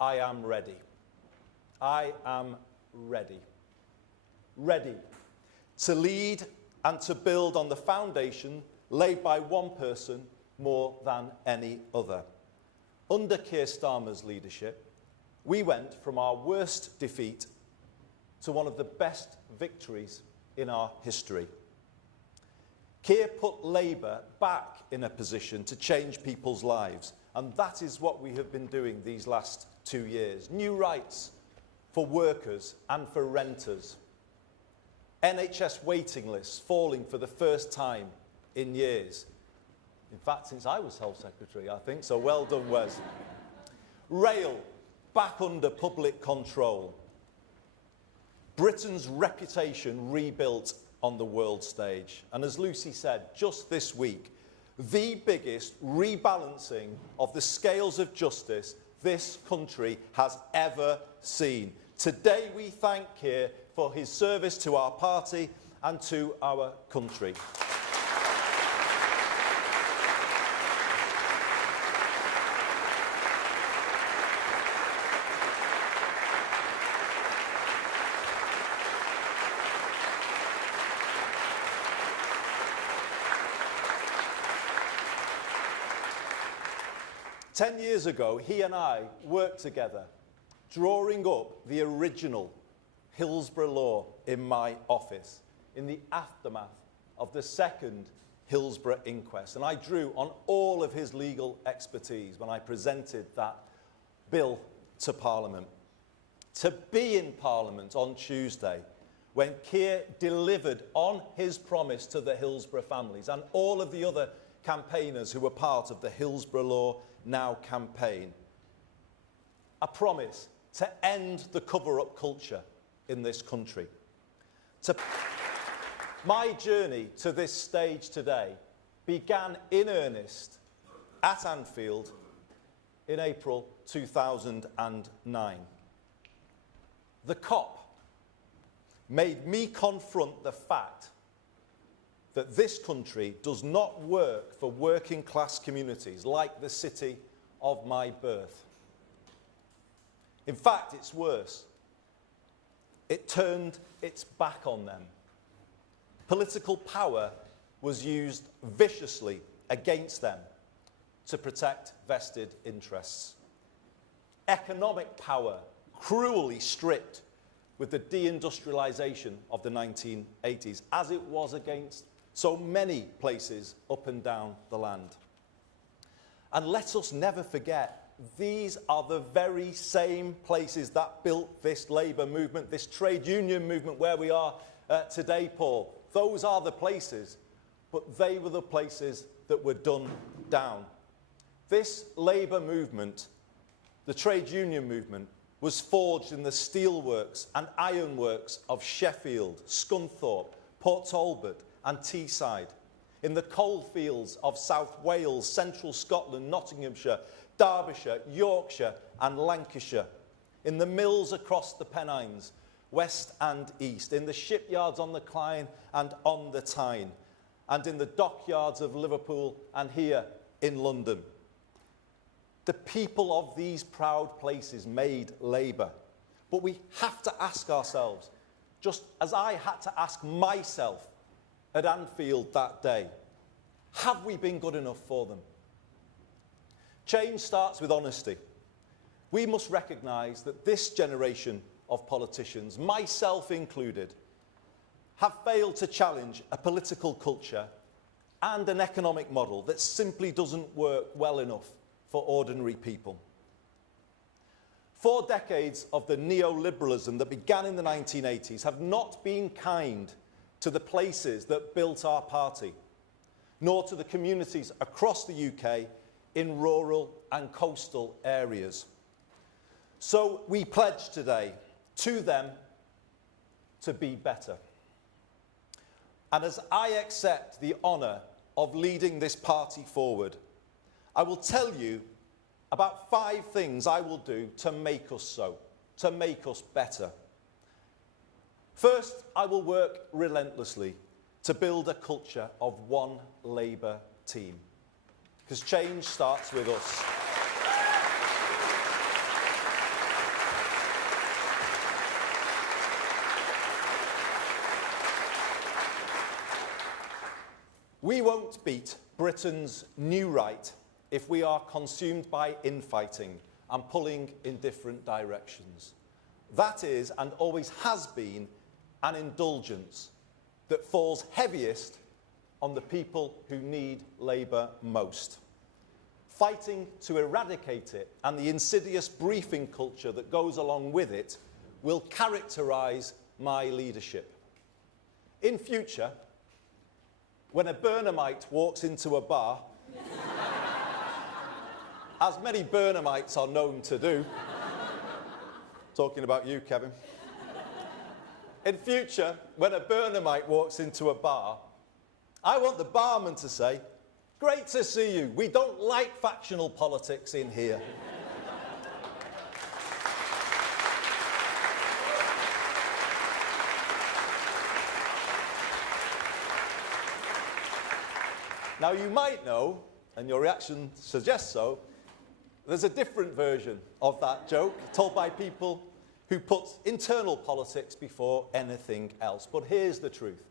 I am ready. I am ready. Ready to lead and to build on the foundation laid by one person more than any other. Under Keir Starmer's leadership, we went from our worst defeat to one of the best victories in our history. Keir put Labour back in a position to change people's lives, and that is what we have been doing these last 2 years. New rights for workers and for renters. NHS waiting lists falling for the first time in years. In fact, since I was Health Secretary, I think, so well done, Wes. Rail back under public control. Britain's reputation rebuilt on the world stage. And as Lucy said, just this week, the biggest rebalancing of the scales of justice this country has ever seen. Today we thank Keir for his service to our party and to our country. Ten years ago, he and I worked together, drawing up the original Hillsborough law in my office in the aftermath of the second Hillsborough inquest. And I drew on all of his legal expertise when I presented that bill to Parliament. To be in Parliament on Tuesday, when Keir delivered on his promise to the Hillsborough families and all of the other campaigners who were part of the Hillsborough Law Now campaign, a promise to end the cover-up culture in this country. My journey to this stage today began in earnest at Anfield in April 2009. The COP made me confront the fact that this country does not work for working class communities like the city of my birth. In fact, it's worse. It turned its back on them. Political power was used viciously against them to protect vested interests. Economic power cruelly stripped with the deindustrialisation of the 1980s, as it was against so many places up and down the land. And let us never forget, these are the very same places that built this labour movement, this trade union movement where we are today, Paul. Those are the places, but they were the places that were done down. This labour movement, the trade union movement, was forged in the steelworks and ironworks of Sheffield, Scunthorpe, Port Talbot and Teesside, in the coalfields of South Wales, Central Scotland, Nottinghamshire, Derbyshire, Yorkshire and Lancashire, in the mills across the Pennines, west and east, in the shipyards on the Clyde and on the Tyne, and in the dockyards of Liverpool and here in London. The people of these proud places made labour. But we have to ask ourselves, just as I had to ask myself at Anfield that day, have we been good enough for them? Change starts with honesty. We must recognise that this generation of politicians, myself included, have failed to challenge a political culture and an economic model that simply doesn't work well enough for ordinary people. 4 decades of the neoliberalism that began in the 1980s have not been kind to the places that built our party, nor to the communities across the UK in rural and coastal areas. So we pledge today to them to be better. And as I accept the honour of leading this party forward, I will tell you about 5 things I will do to make us so, to make us better. First, I will work relentlessly to build a culture of one Labour team, because change starts with us. We won't beat Britain's new right if we are consumed by infighting and pulling in different directions. That is, and always has been, an indulgence that falls heaviest on the people who need Labour most. Fighting to eradicate it and the insidious briefing culture that goes along with it will characterise my leadership. In future, when a Burnhamite walks into a bar, as many Burnhamites are known to do, talking about you, Kevin. In future, when a Burnhamite walks into a bar, I want the barman to say, "Great to see you. We don't like factional politics in here." Now, you might know, and your reaction suggests so, there's a different version of that joke told by people who put internal politics before anything else. But here's the truth.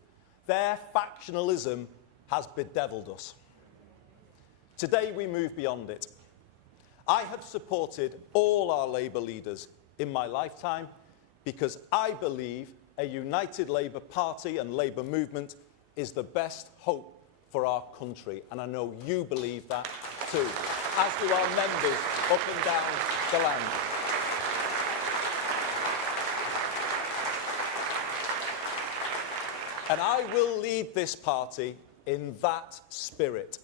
Their factionalism has bedeviled us. Today we move beyond it. I have supported all our Labour leaders in my lifetime because I believe a united Labour Party and Labour movement is the best hope for our country. And I know you believe that too, as do our members up and down the land. And I will lead this party in that spirit.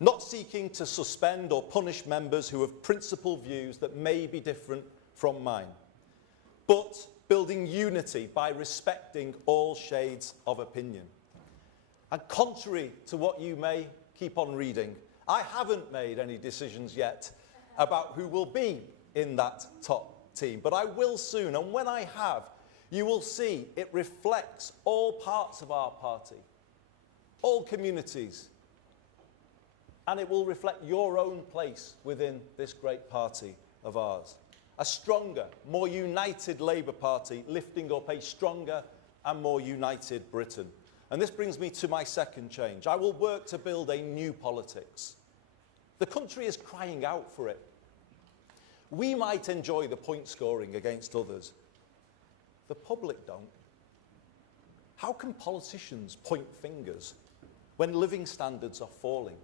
Not seeking to suspend or punish members who have principled views that may be different from mine, but building unity by respecting all shades of opinion. And contrary to what you may keep on reading, I haven't made any decisions yet about who will be in that top team, but I will soon. And when I have, you will see it reflects all parts of our party, all communities, and it will reflect your own place within this great party of ours. A stronger, more united Labour Party lifting up a stronger and more united Britain. And this brings me to my second change. I will work to build a new politics. The country is crying out for it. We might enjoy the point scoring against others. The public don't. How can politicians point fingers when living standards are falling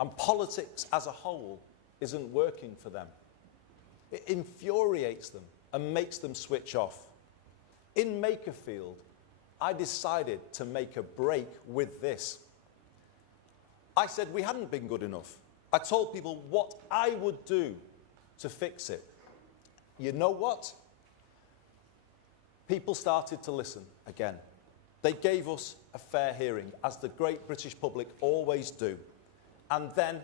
and politics as a whole isn't working for them? It infuriates them and makes them switch off. In Makerfield, I decided to make a break with this. I said we hadn't been good enough. I told people what I would do to fix it. You know what? People started to listen again. They gave us a fair hearing, as the great British public always do. And then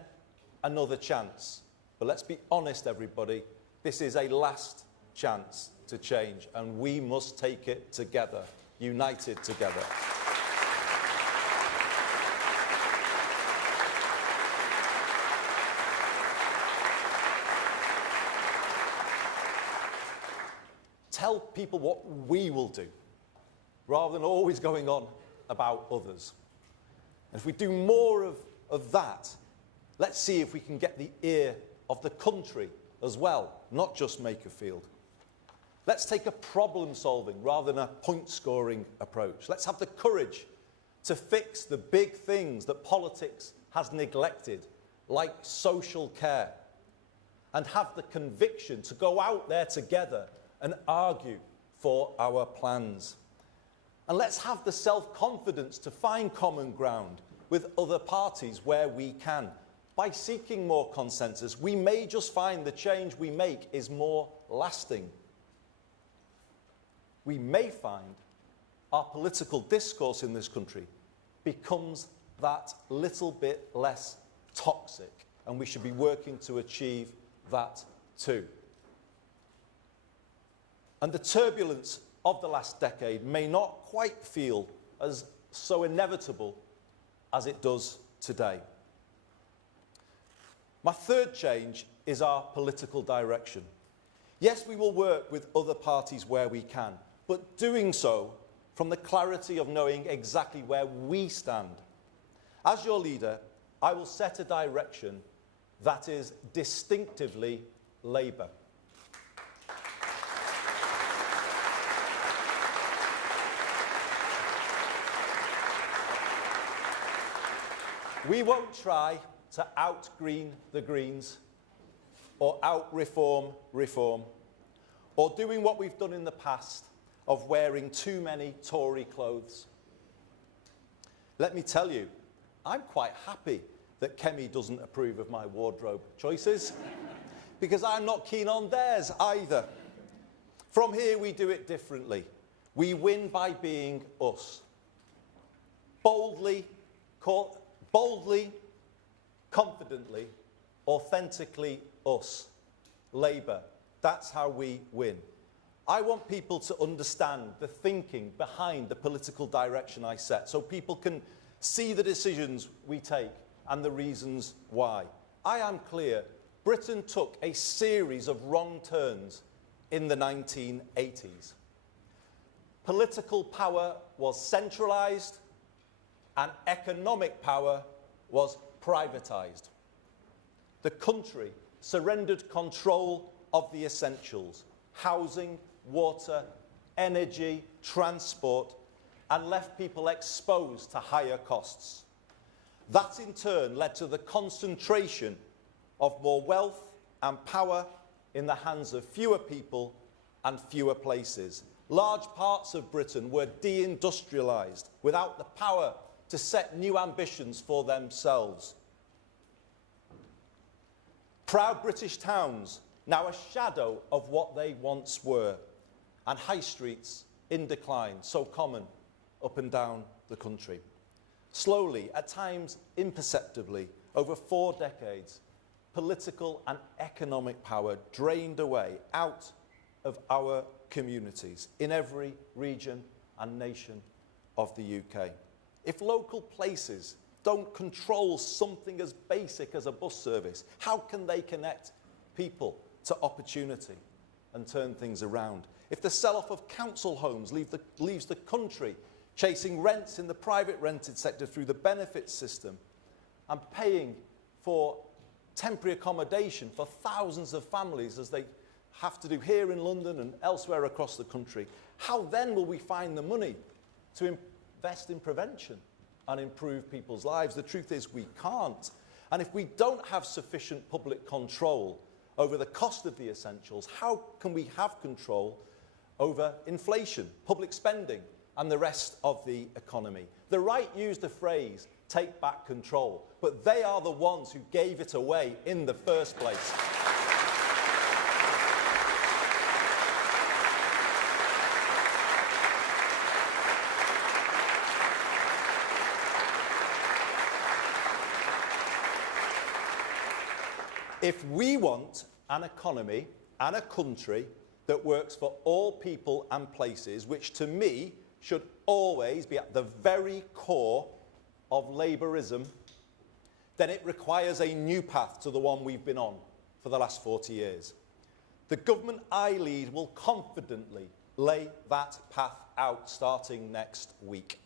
another chance. But let's be honest, everybody, this is a last chance to change, and we must take it together. United together. Tell people what we will do, rather than always going on about others. And if we do more of that, let's see if we can get the ear of the country as well, not just Makerfield. Let's take a problem-solving rather than a point-scoring approach. Let's have the courage to fix the big things that politics has neglected, like social care, and have the conviction to go out there together and argue for our plans. And let's have the self-confidence to find common ground with other parties where we can. By seeking more consensus, we may just find the change we make is more lasting. We may find our political discourse in this country becomes that little bit less toxic, and we should be working to achieve that too. And the turbulence of the last decade may not quite feel as so inevitable as it does today. My third change is our political direction. Yes, we will work with other parties where we can, but doing so from the clarity of knowing exactly where we stand. As your leader, I will set a direction that is distinctively Labour. We won't try to out-green the Greens or out-reform reform, or doing what we've done in the past of wearing too many Tory clothes. Let me tell you, I'm quite happy that Kemi doesn't approve of my wardrobe choices, because I'm not keen on theirs either. From here, we do it differently. We win by being us. Boldly, confidently, authentically us. Labour. That's how we win. I want people to understand the thinking behind the political direction I set, so people can see the decisions we take and the reasons why. I am clear, Britain took a series of wrong turns in the 1980s. Political power was centralised and economic power was privatised. The country surrendered control of the essentials: housing, water, energy, transport, and left people exposed to higher costs. That in turn led to the concentration of more wealth and power in the hands of fewer people and fewer places. Large parts of Britain were deindustrialised without the power to set new ambitions for themselves. Proud British towns, now a shadow of what they once were, and high streets in decline, so common up and down the country. Slowly, at times imperceptibly, over 4 decades, political and economic power drained away out of our communities in every region and nation of the UK. If local places don't control something as basic as a bus service, how can they connect people to opportunity and turn things around? If the sell-off of council homes leaves the country chasing rents in the private rented sector through the benefits system and paying for temporary accommodation for thousands of families, as they have to do here in London and elsewhere across the country, how then will we find the money to invest in prevention and improve people's lives? The truth is we can't. And if we don't have sufficient public control over the cost of the essentials, how can we have control over inflation, public spending, and the rest of the economy? The right used the phrase, take back control, but they are the ones who gave it away in the first place. If we want an economy and a country that works for all people and places, which to me should always be at the very core of Labourism, then it requires a new path to the one we've been on for the last 40 years. The government I lead will confidently lay that path out starting next week.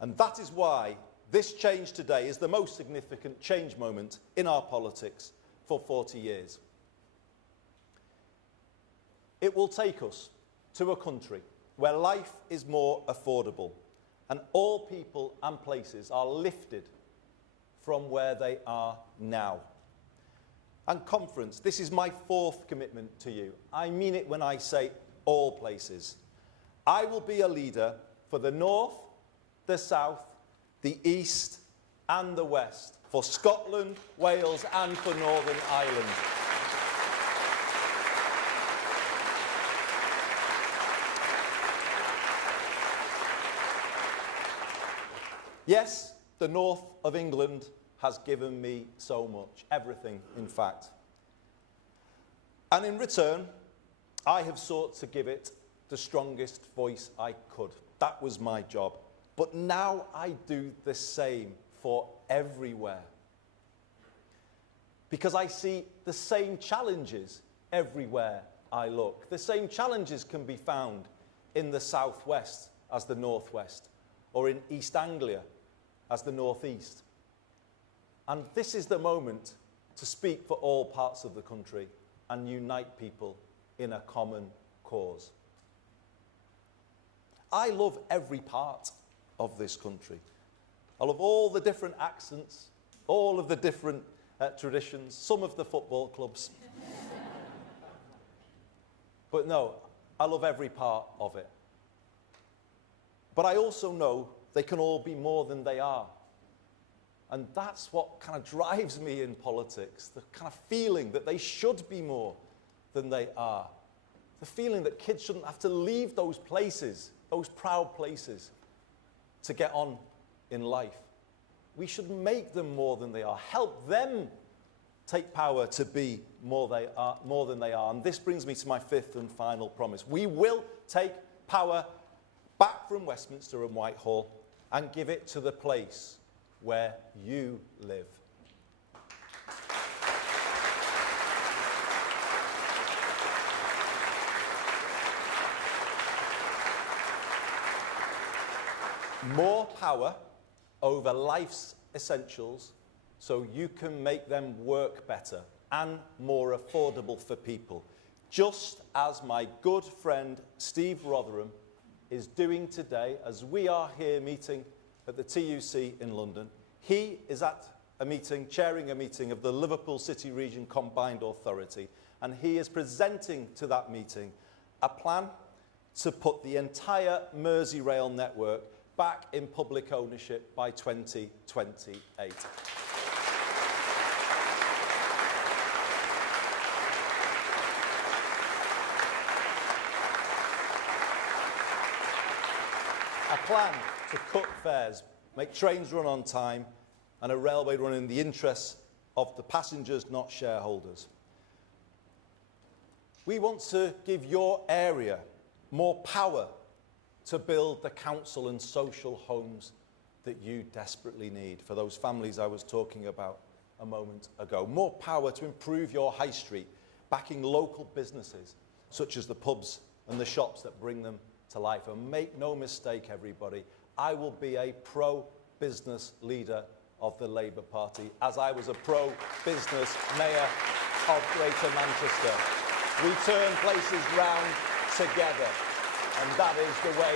And that is why this change today is the most significant change moment in our politics for 40 years. It will take us to a country where life is more affordable and all people and places are lifted from where they are now. And conference, this is my 4th commitment to you. I mean it when I say all places. I will be a leader for the North, the South, the East and the West, for Scotland, Wales and for Northern Ireland. Yes, the north of England has given me so much, everything in fact. And in return, I have sought to give it the strongest voice I could. That was my job. But now I do the same for everywhere. Because I see the same challenges everywhere I look. The same challenges can be found in the southwest as the Northwest, or in East Anglia as the Northeast. And this is the moment to speak for all parts of the country and unite people in a common cause. I love every part of this country. I love all the different accents, all of the different traditions, some of the football clubs. But no, I love every part of it. But I also know they can all be more than they are. And that's what kind of drives me in politics, the kind of feeling that they should be more than they are. The feeling that kids shouldn't have to leave those places, those proud places, to get on in life. We should make them more than they are, help them take power to be more than they are. And this brings me to my fifth and final promise. We will take power back from Westminster and Whitehall and give it to the place where you live. More power over life's essentials so you can make them work better and more affordable for people. Just as my good friend Steve Rotherham is doing today as we are here meeting at the TUC in London. He is at a meeting, chairing a meeting of the Liverpool City Region Combined Authority, and he is presenting to that meeting a plan to put the entire Merseyrail network back in public ownership by 2028. A plan to cut fares, make trains run on time, and a railway run in the interests of the passengers, not shareholders. We want to give your area more power to build the council and social homes that you desperately need for those families I was talking about a moment ago. More power to improve your high street, backing local businesses such as the pubs and the shops that bring them to life. And make no mistake, everybody, I will be a pro-business leader of the Labour Party, as I was a pro-business mayor of Greater Manchester. We turn places round together, and that is the way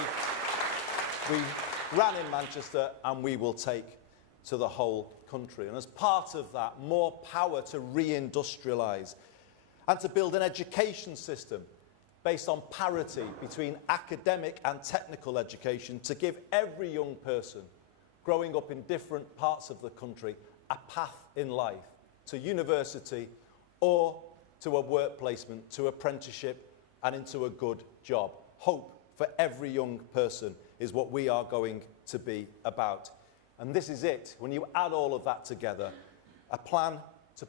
we ran in Manchester, and we will take to the whole country. And as part of that, more power to re-industrialise and to build an education system based on parity between academic and technical education to give every young person growing up in different parts of the country a path in life to university or to a work placement, to apprenticeship and into a good job. Hope for every young person is what we are going to be about. And this is it. When you add all of that together, a plan to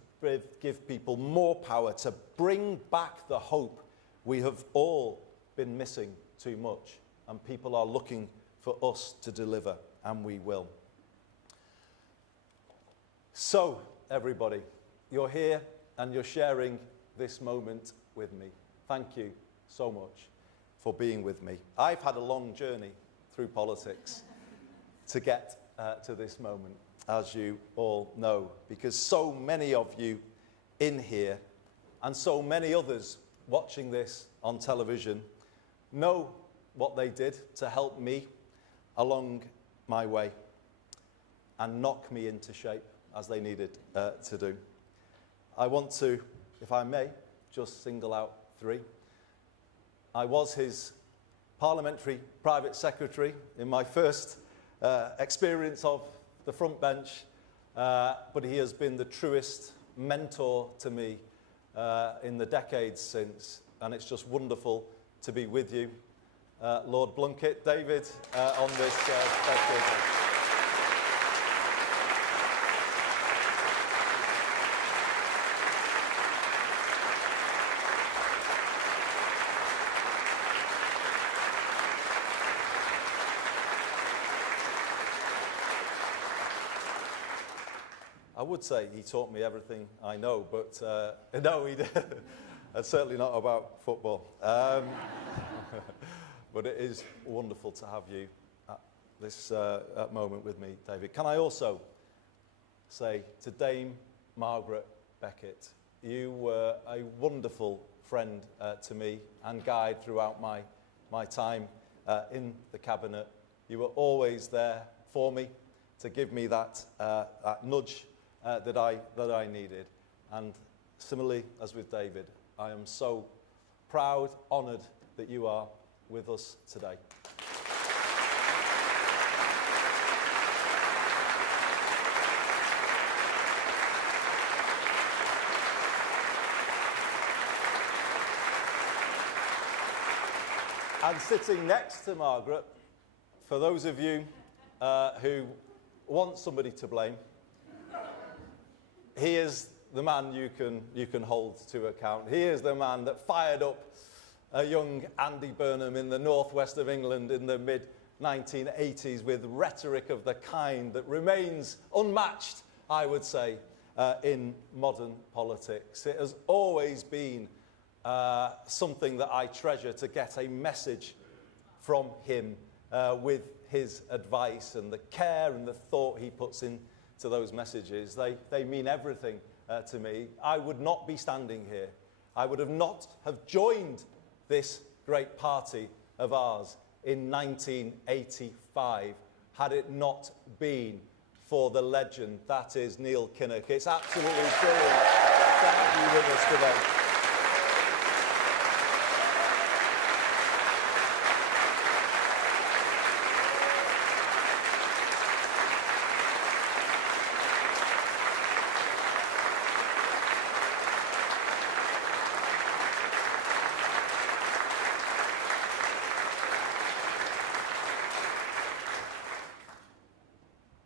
give people more power, to bring back the hope we have all been missing too much, and people are looking for us to deliver, and we will. So, everybody, you're here and you're sharing this moment with me. Thank you so much for being with me. I've had a long journey through politics to get to this moment, as you all know, because so many of you in here and so many others watching this on television know what they did to help me along my way and knock me into shape as they needed to do. I want to, if I may, just single out three. I was his parliamentary private secretary in my first experience of the front bench, but he has been the truest mentor to me in the decades since, and it's just wonderful to be with you, Lord Blunkett, David, on this special day. I would say he taught me everything I know, but no, he did. Certainly not about football. but it is wonderful to have you at this moment with me, David. Can I also say to Dame Margaret Beckett, you were a wonderful friend to me and guide throughout my time in the cabinet. You were always there for me to give me that nudge that I needed. And similarly as with David, I am so proud, honoured that you are with us today. And sitting next to Margaret, for those of you who want somebody to blame, he is the man you can hold to account. He is the man that fired up a young Andy Burnham in the northwest of England in the mid-1980s with rhetoric of the kind that remains unmatched, I would say, in modern politics. It has always been something that I treasure to get a message from him with his advice and the care and the thought he puts into those messages. They mean everything to me. I would not be standing here. I would have not have joined this great party of ours in 1985 had it not been for the legend that is Neil Kinnock. It's absolutely brilliant to have you with us today.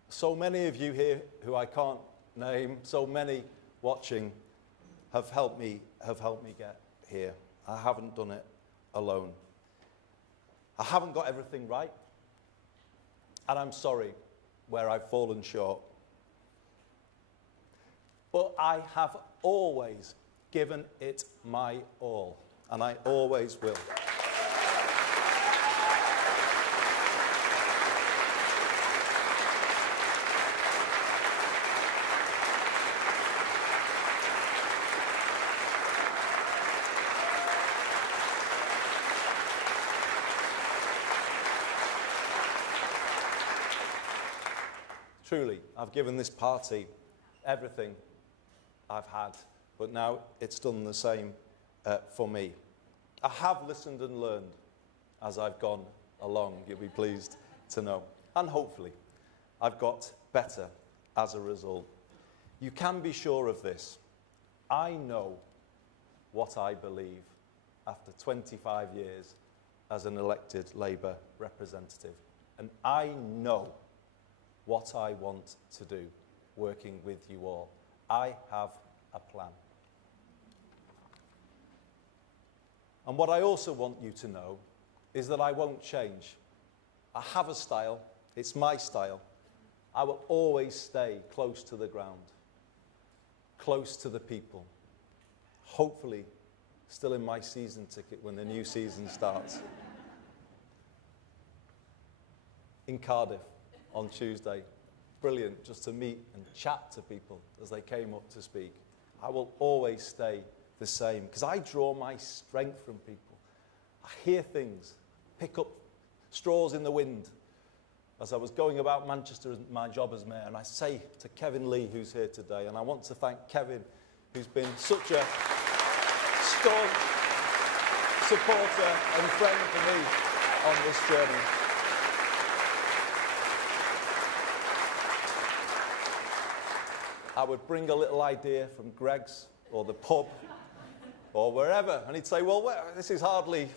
So many of you here who I can't name, so many watching, have helped me get here. I haven't done it alone. I haven't got everything right, and I'm sorry where I've fallen short. But I have always given it my all, and I always will. Truly, I've given this party everything I've had, but now it's done the same for me. I have listened and learned as I've gone along, you'll be pleased to know. And hopefully, I've got better as a result. You can be sure of this. I know what I believe after 25 years as an elected Labour representative. And I know what I want to do, working with you all. I have a plan. And what I also want you to know is that I won't change. I have a style, it's my style. I will always stay close to the ground, close to the people. Hopefully, still in my season ticket when the new season starts. In Cardiff on Tuesday. Brilliant just to meet and chat to people as they came up to speak. I will always stay the same because I draw my strength from people. I hear things, pick up straws in the wind as I was going about Manchester as my job as mayor, and I say to Kevin Lee, who's here today, and I want to thank Kevin, who's been such a staunch supporter and friend for me on this journey. I would bring a little idea from Greg's or the pub or wherever, and he'd say, well, this is hardly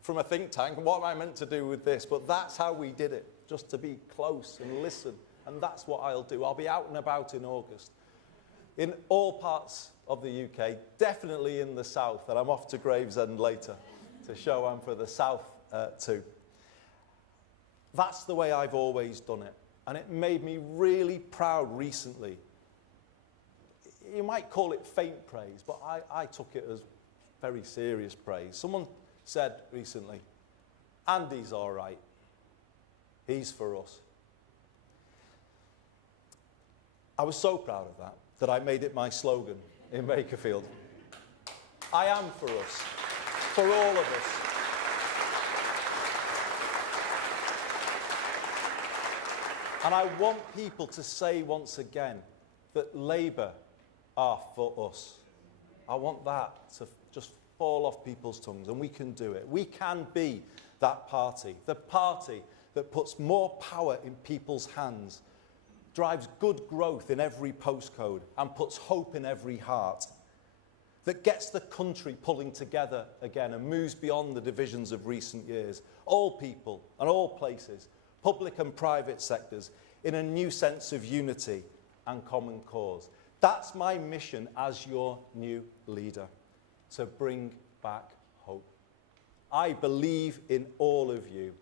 from a think tank, what am I meant to do with this? But that's how we did it, just to be close and listen, and that's what I'll do. I'll be out and about in August, in all parts of the UK, definitely in the south, and I'm off to Gravesend later to show I'm for the south too. That's the way I've always done it, and it made me really proud recently. You might call it faint praise, but I took it as very serious praise. Someone said recently, Andy's all right. He's for us. I was so proud of that I made it my slogan in Bakerfield. I am for us, for all of us. And I want people to say once again that Labour are for us. I want that to just fall off people's tongues, and we can do it. We can be that party, the party that puts more power in people's hands, drives good growth in every postcode, and puts hope in every heart, that gets the country pulling together again and moves beyond the divisions of recent years. All people and all places, public and private sectors, in a new sense of unity and common cause. That's my mission as your new leader, to bring back hope. I believe in all of you,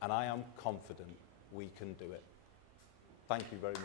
and I am confident we can do it. Thank you very much.